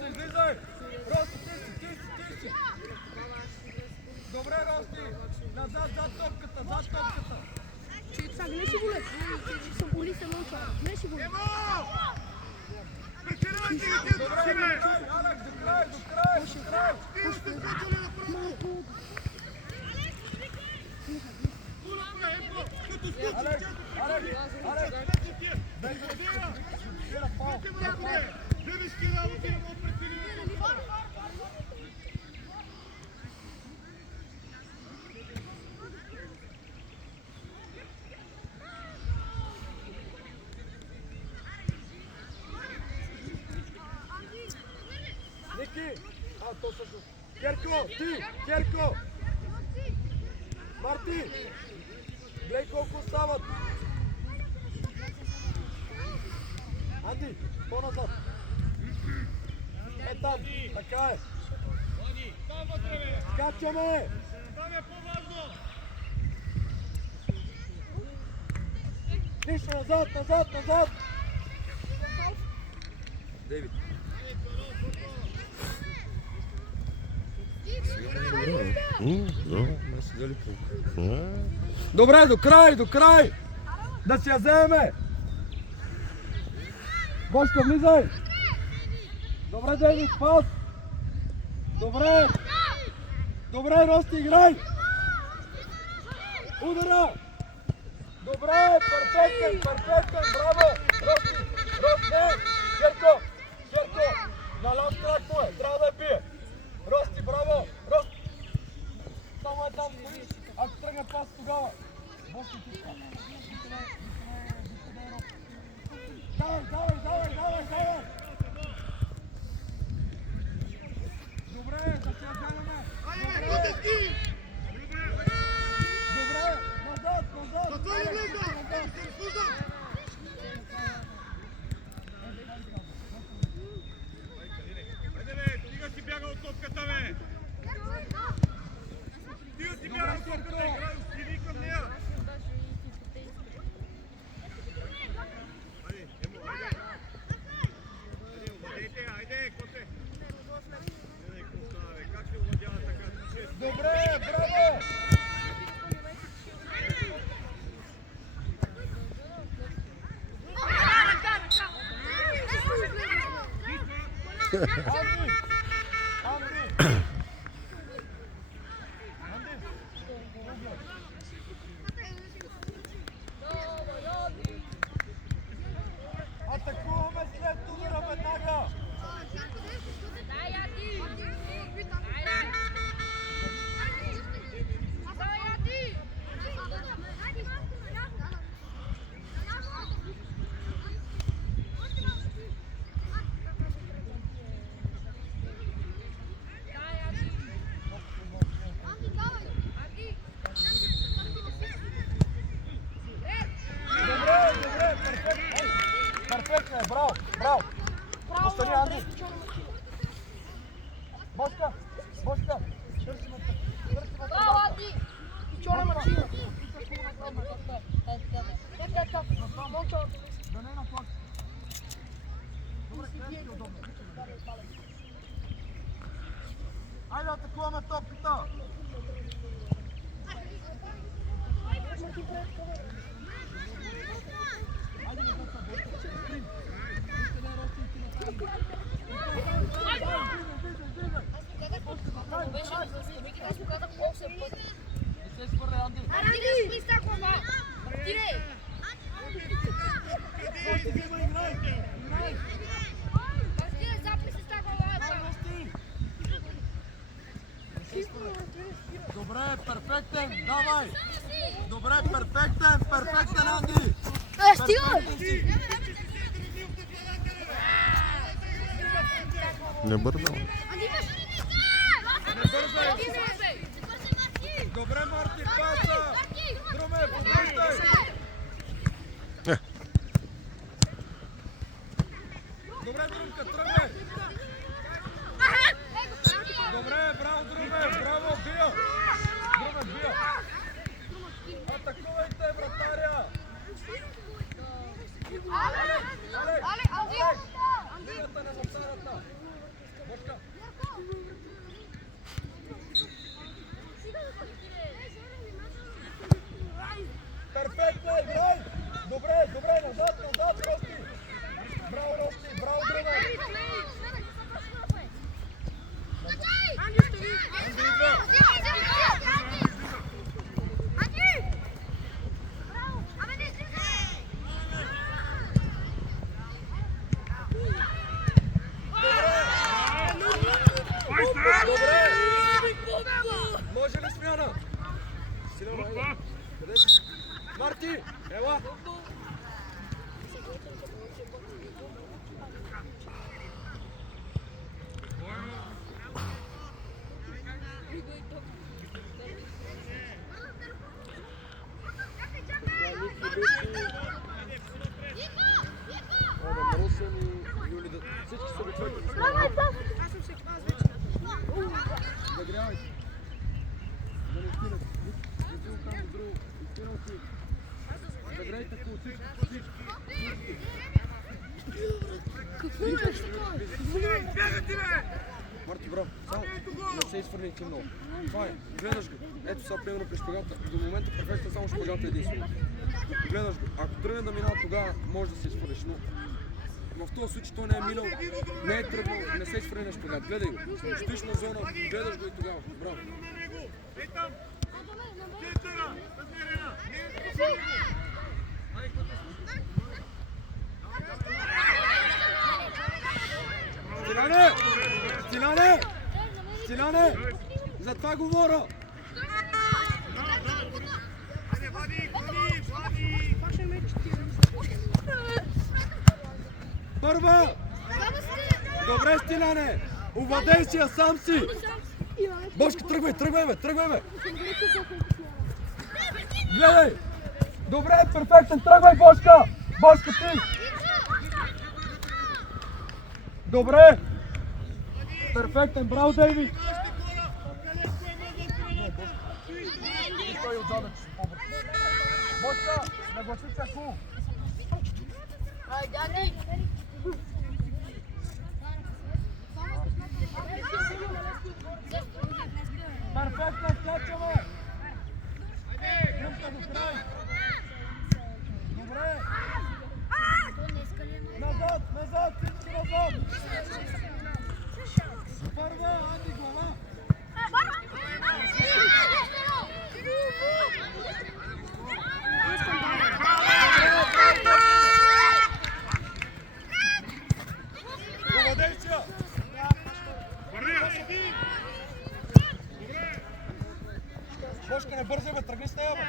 Рости, излизай! Рости, ти си! Добре, Рости! Назад, зад топката! Сега гледаш го ле. Са боли се науча. Гледаш го ле. Добре, Алекс, до край! Малко. Алекс! Ники! То също. Керко! Марти! Гледай колко остават! Анди, по-назад! Там, така е! Скачаме! Нищо, назад! Дейвид. Добре, до край! Да си я вземе! Бошко, влизай! Добре, Дейвид, пас! Добре, Рости, играй! Удара! Добре, перфектен, браво! Рости, Керко! На ляв крак му е, трябва да я бие! Рости, браво! Само е там, ако тръгне пас тогава! Бошко, ти това! Давай! Добре, да се ядеме! Добре, назад! Айде бе, стига си бяга от топката, бе! Стига си бяга от топката, играй, стиги към нея! Айде, коте! Как се овладява така? Добре, браво! Анди! Атакуваме след удара веднага! Перфектно е, браво! Остани, Анди! Бошка! Търсим! Браво, Анди! Пичона мачина! Така. Да не е на флаг. Добре, къде си удобно? Айде, атакуваме топката! Добре, перфектен, давай! Добре, перфектен, Анди! Стига! Не бързам. Добре, Марти, паса! Друме, подвиждай! Добре, Друмка, тръгне! Добре, браво, Друме, браво, бия! Друме, бия! Атакувайте, вратаря! Алекс! Линията на вратарята! Стиляна! Стиляна, айде. Опа! Къде си? Марти, ела! Всички са готови. Аз съм всеки аз вече. Загрявайте. Да не стинат. Излизам там до друго. Изстинал си. Загрейте ако всички. Какво е така? Бягате, бе! Марти, бро, само не се изфърли ти много. Това е, гледаш го. Ето сега, примерно при шпагата. До момента перфектно само шпагата единствено. Гледаш го. Ако тръгне да минава, тогава може да се изфърлиш, но в този случай той не е минал, не е тръгнал, не се изфърли на шпагат. Гледай го. Стоиш на зона, гледаш го и тогава. Браво. На него! Ей там! Центъра! Размерена! Стиляне! Стиляне! Стиляне! За това говоря! Айде, вади! Вади! Паше ме 4. Първа! Добре, Стиляне! Увадей си я сам си! Бошки, тръгвай, тръгвай, бе! Тръгвай, бе! Гледай! Добре, перфектен, тръгвай, Бошка! Бошка, ти! Добре! Перфектен, браво, Дейвид! Той отзадък си по-бързо. Бошка, нагласи се ако! Перфектно, скачаме! Гръмка до край! Добре! Назад, назад, всички назад! Първа, Анди, глава! Увадей се! Бошка, не бързай, бе, тръгни с нея, бе!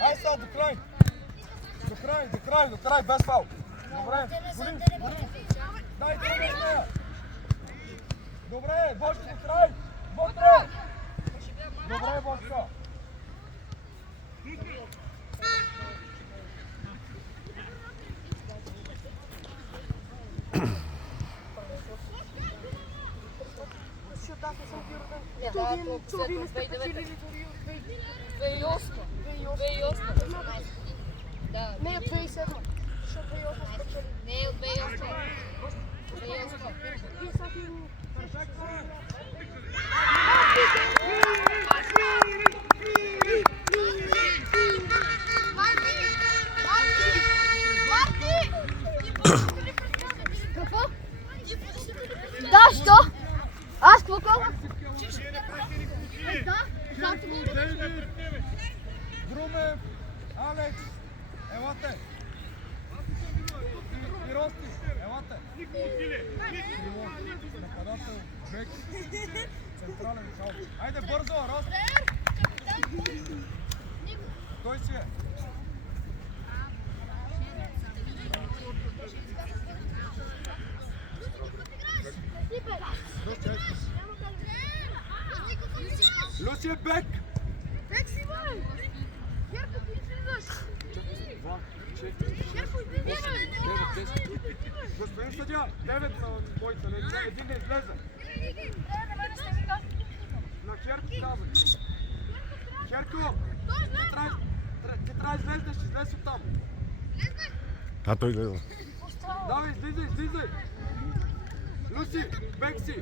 Ай сега, до край! До край, до край, до край, без фал! Добре, гони, гони! Дай, тръгни с нея! Добре, Бошка, до край! Вътре! Добре, Бошка! Това вие не сте печелили дори от 2008. Да. Не, от 2007. Защото 2008 спечели. Не, от 2008. 2008. Вие са фирми. Какво? Да, що? Аз какво казвам? Да, Дейвид! Друмев! Алекс! Елате! И Рости! Елате! Симон, нападател, бек, централен шал. Айде бързо, Рости! Той си е! Люси е бек! Бек си, бай! Герко, ти излизаш! 2, 4, Герко, излизаш! 9, 10. Господин съдия, 9 на бойца, един да излезе. На Керко казах. Керко! Ти трябва да излезнеш, излез от там. А той гледа. Давай, излизай, излизай! Люси, бек си!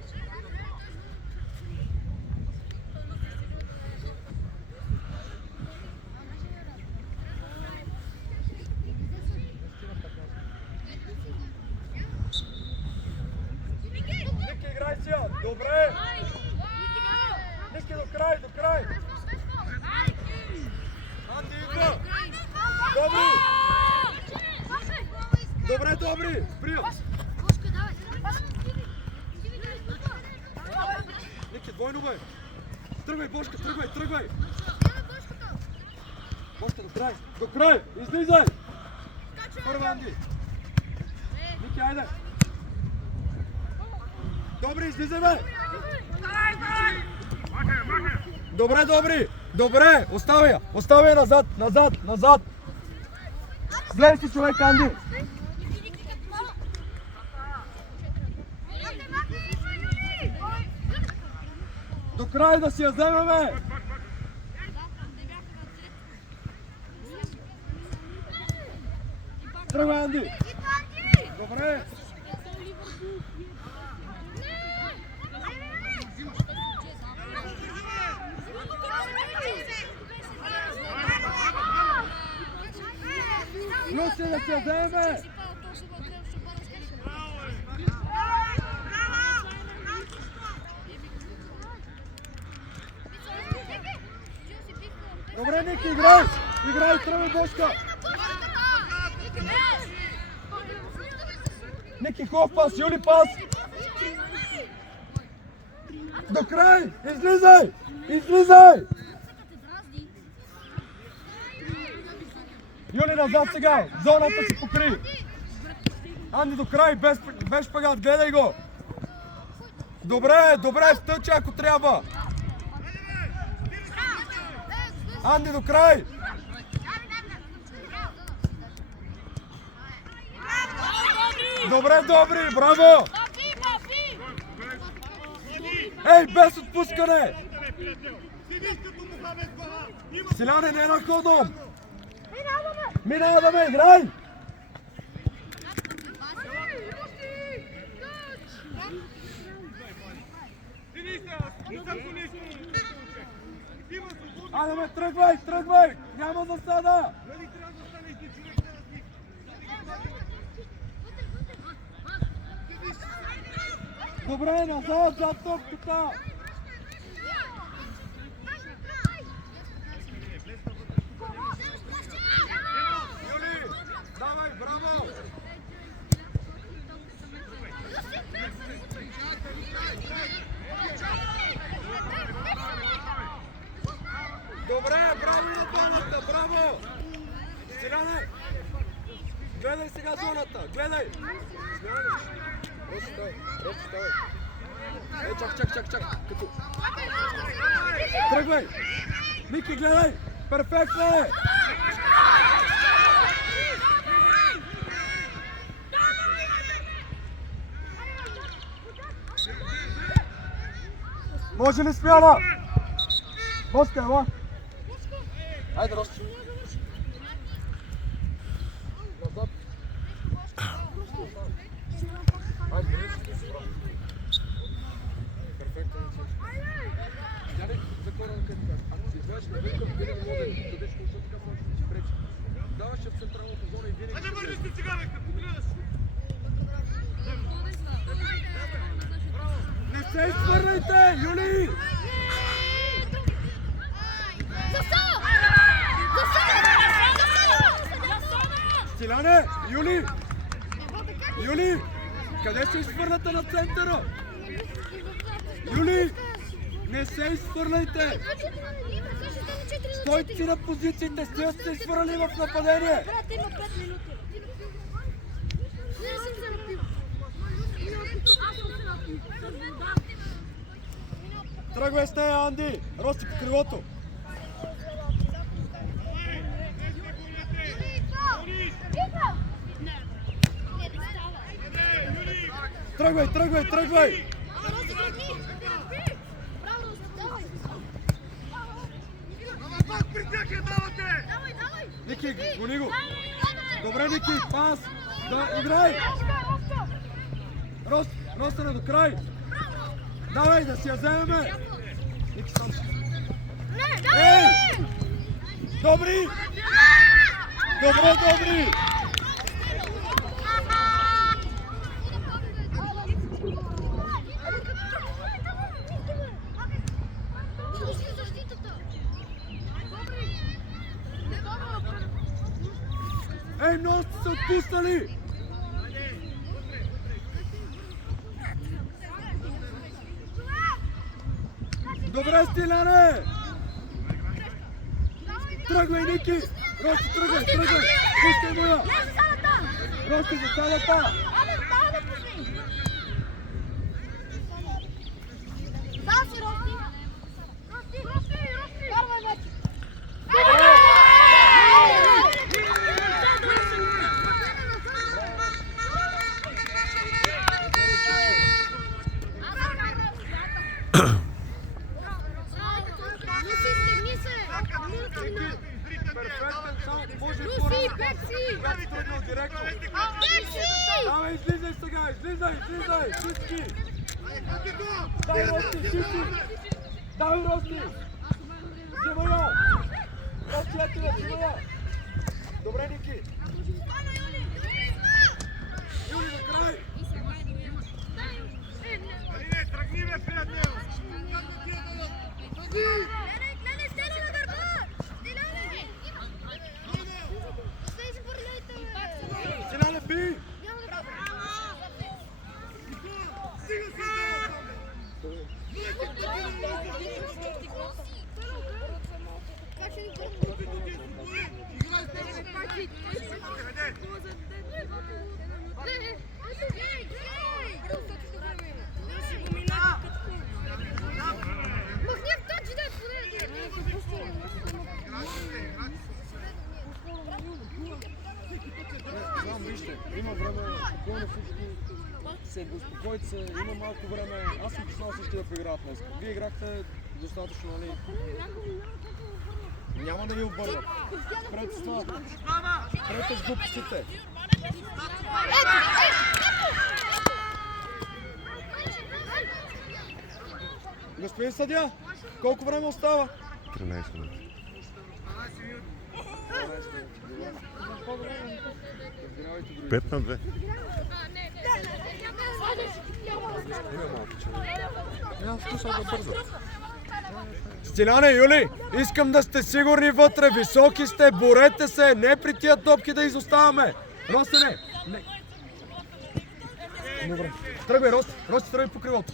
Ники, играй сега! Добре! Ники, до край, до край! Анди, идва! Добри! Добре, добри! Прием! Ники, двойно бе! тръгвай, Бошка, тръгвай! Бошка, до край, излизай! Първа, Анди! Ники, айде! Добре, излизай, бе! Добре, оставя назад! Следващи човек, Анди! До край да си я вземеме! Тръгвай, Анди! Добре! Люси, да си я вземеме! Добре, Ники, играй, тръгвай, Бошка! Ники, хубав пас, Юли, пас! До край! Излизай! Юли, назад сега! Зоната си покри! Анди, до край, без шпагат, гледай го! Добре, втъча ако трябва! Анди, до край! Добре, браво! Ей, без отпускане! Силяне, не е на ходом! Минаваме, играй! Айде, бе, тръгвай! Няма засада! Добре, назад, зад топката! Юли, давай, браво! Добре, браво на зоната, браво! Силяне! Гледай сега зоната, гледай! Рости, ставай! Чак, като... Тръгвай! Ники, гледай! Перфектно е! Може ли смяна? Боска, ела! Айде, Рости! Назад! Айде, перфектно. Дядек, за корона къде така? Ако си изгледаш на вилка, винаги може да дадеш кулса, така ще ти пречи. Даваш в централната зона и винаги... Айде върнеш ти сега, бе, като гледаш! Не се изхвърляйте, Юли! Стиляне, Юли! Къде се изхвърляте на центъра? Юли! Не се изхвърляйте! Стойте си на позициите, сте се изхвърляли в нападение! Тръгвай с нея, Анди! Рости по крилото! Тръгвай! Пак при тях я давате! Ники, гони го! Добре, Ники, пас! Да, играй! Ростане до край! Давай, да си я вземеме! Ники, сам си! Ей! Добри! Ей, много сте се отпуснали! Добре, Стиляне! Тръгвай, Ники! Рости, тръгвай! Пускай му я! Рости, за цялата! Перфектен сам, може по-рано. Как тръгнал директно. Давай, излизай сега, излизай, всички. Дай, Рости, всички. Давай, Рости. Взимай я. Рости, ето я, взимай я. Добре, Ники. Юли, на край. Алине, тръгни ме пред него! Стиляне, бий. Знам, вижте, има време, спокойно всички се успокойте се, има малко време. Аз съм писал всички да поиграят днес. Вие играхте достатъчно, нали? Няма да ви обърнат. Спрете с това. Спрете с глупостите. Господин съдия, колко време остава? 13 минути. 5 на 2. Стиляне, Юли, искам да сте сигурни вътре, високи сте, борете се, не при тия топки да изоставаме. Ростене! Не. Добре. Тръгвай, Рости, тръгвай по крилото.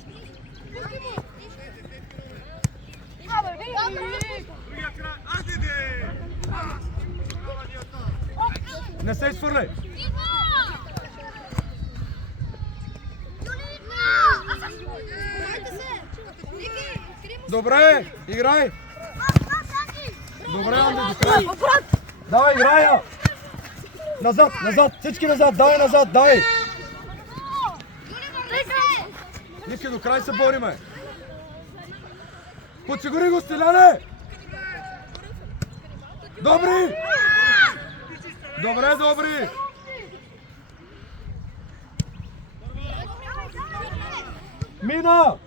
Другия край! Айде! Не се изфърляй. Добре, играй. Добре, Анди, до край. Давай, играй я. Назад, всички назад, давай. Ники, до край се бориме. Подсигури го, Стиляне. Добри. Мина.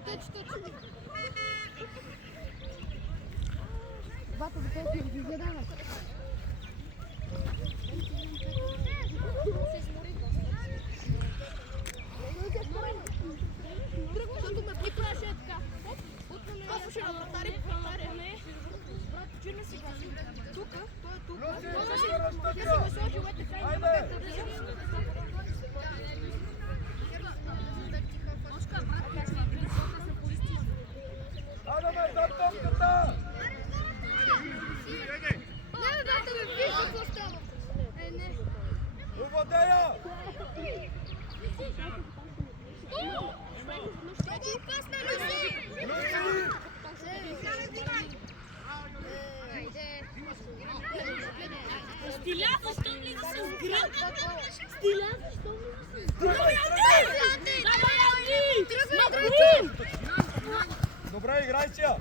Добре, играй си я.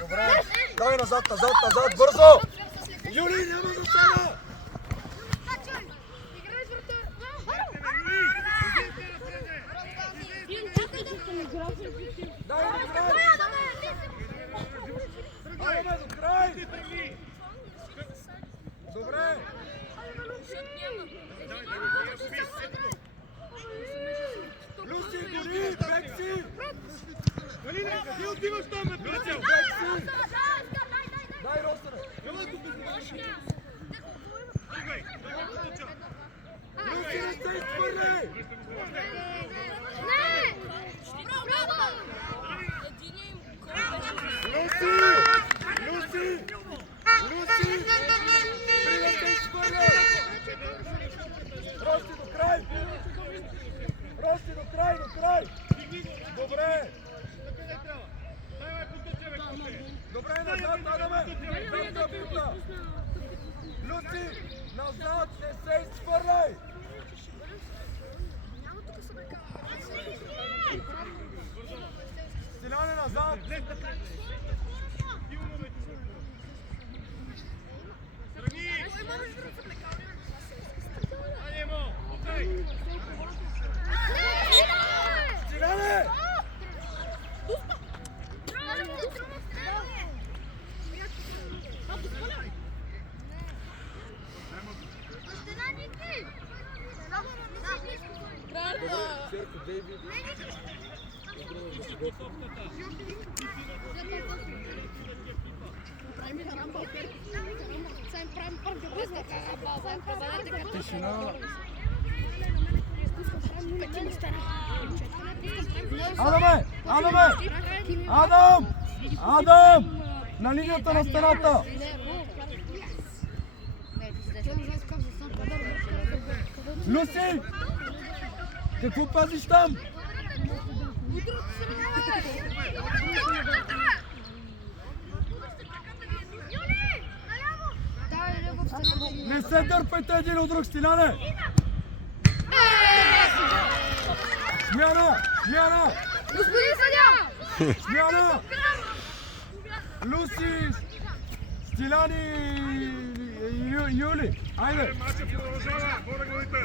Добре, давай назад, бързо! Юли, няма да стана! Дай до край! Айде до край! Добре! Люси, гори, Бекси! Алине, къде отиваш там, ме приятел? Дай, Ростене! Добре! Добре, назад, Адаме! Люци, назад, не се изхвърляй! Стиляне назад! Стиляне! Тишина! Адаме! Адаме! Адам! Адам! На линията на стената! Люси! Какво пазиш там? Не се дърпайте един от друг, Стиляне! Смяна! Смяна! Господин съдя! Смяна! Люси! Стиляни! Юли! Айде! Мачът продължава, горе главите.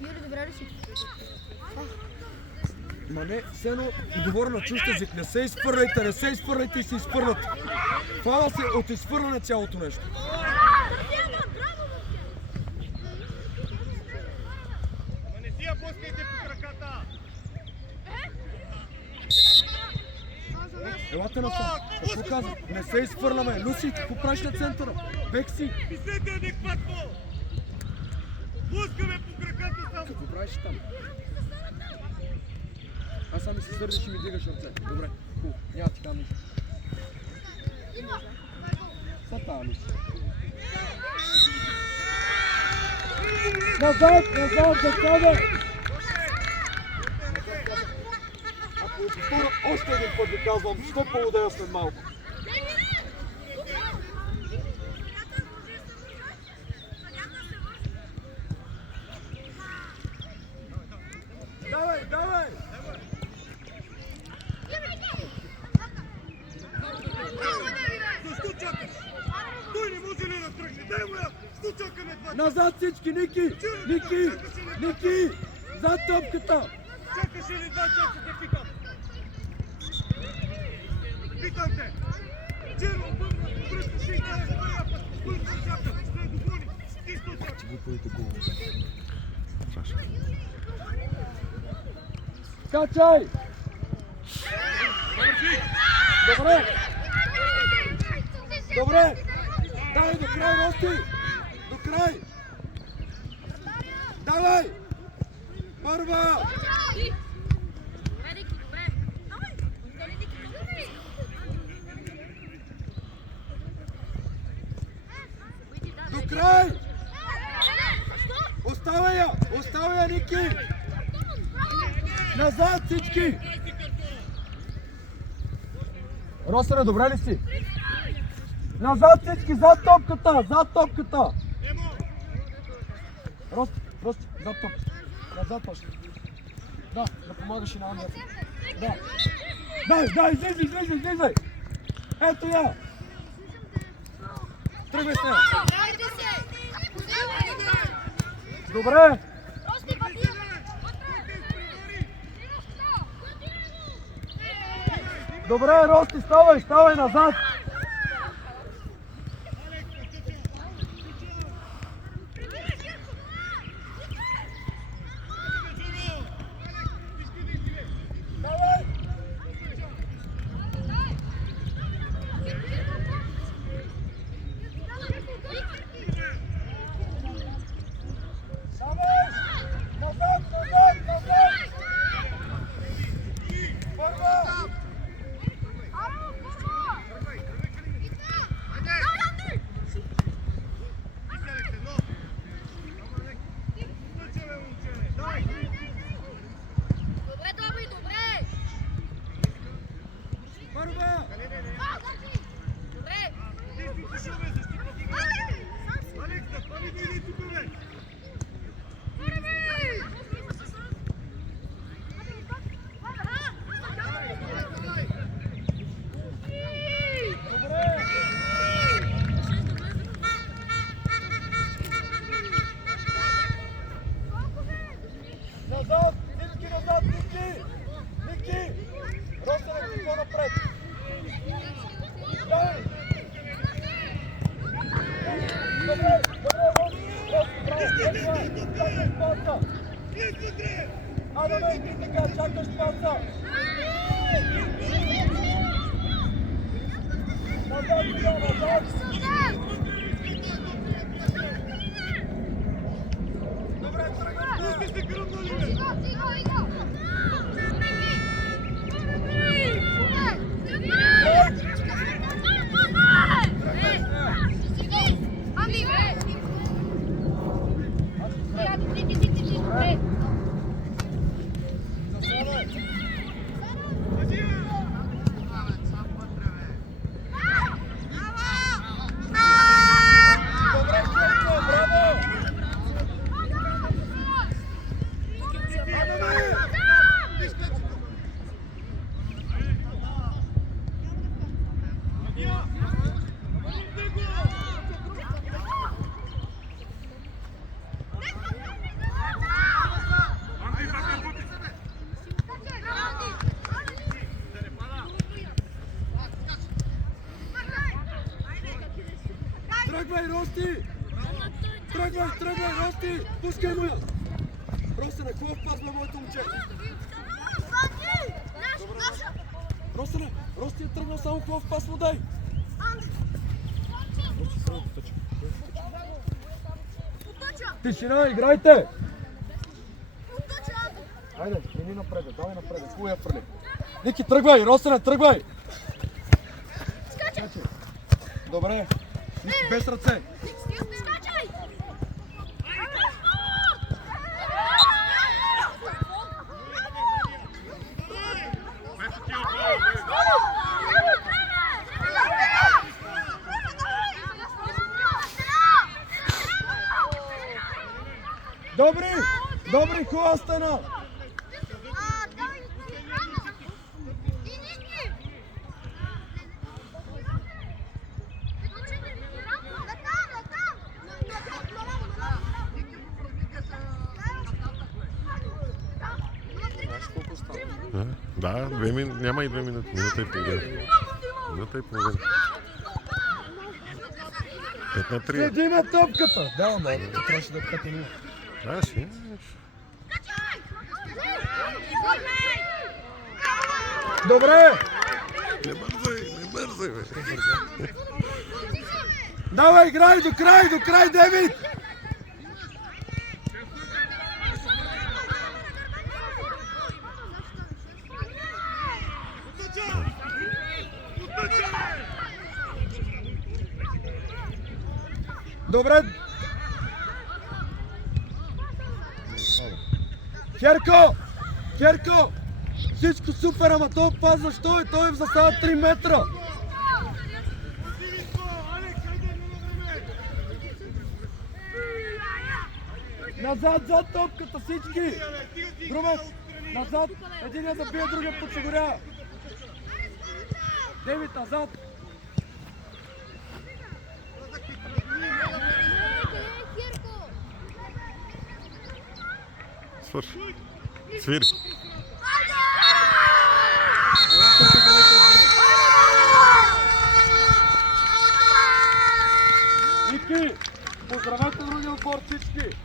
Юли, добре ли си? Ма не, все едно говоря на чужд език. Не се изхвърляйте, не се изхвърляйте и се изхвърляте. Фала се от изхвърляне цялото нещо. Ма не си я блъскайте по краката. Елате насам. Какво казвам? Не се изхвърляме. Люси, какво правиш на центъра? Бек си. Мислете адекватно. Блъскаме по краката само. Какво правиш там? Аз сами се сърдиш и ми дигаш ръце. Добре, хубаво. Няма ти кажа нищо. Стата, Люси. Назад, назад, заставя! Ако повторя още един път ви казвам, 100 полудея след малко. Давай, давай! Защо чакаш? Той не може ли да тръгне? Дай му я! Защо чакаме това? Назад всички, Ники! Ники! Ники! Зад топката! Чакаше ли два часа те питам? Питам те! Черно, връщаш и кажеш първия път. Той ще чака, ще го гони. Ти ще чакаш. Качай! Добре! Добре! Дай до край, Рости! До край! Давай! Първа! До край! Оставя я! Оставя я, Ники! Назад всички! Росене, добре ли си? Назад всички, зад топката! Зад топката! Рости, зад топката. Назад още. Да помагаш и на Андер. Да, излизай! Ето я! Тръгвай с нея! Добре! Добре, Рости, ставай назад! Чакаш паса! Адаме, ти така, чакаш паса! Назад, сега, назад! Добре, тръгвай! Пусти се гръмна ли, бе? Добре, Шерко, браво! Тръгвай, Рости! Тръгвай, Рости! Пускай му я! Росене, хубав пас на моето момче! Росене, Рости е тръгнал само хубав пас му дай! Тишина, играйте! Хайде, мини напред, давай напред, хубав я фърли! Ники, тръгвай, Росене, тръгвай! Добре, Ники, без ръце! Добри, хубава стена! Да, 2 минути, няма и 2 минути, минута и половина. Минута и половина. 5 на 3. Следиме топката! Да, ама, трябваше да пътим. Да, си. Добре! Не бързай, бе. Давай, играй до край, Девид! Добре! Керко! Всичко супер, ама той паз защо и той е в засада 3 метра! Назад, зад топката, всички! Грумев, назад! Единият да бие, другия подсигурява! Девид, назад! Свърши. Свири. Ники, поздравете другия отбор всички!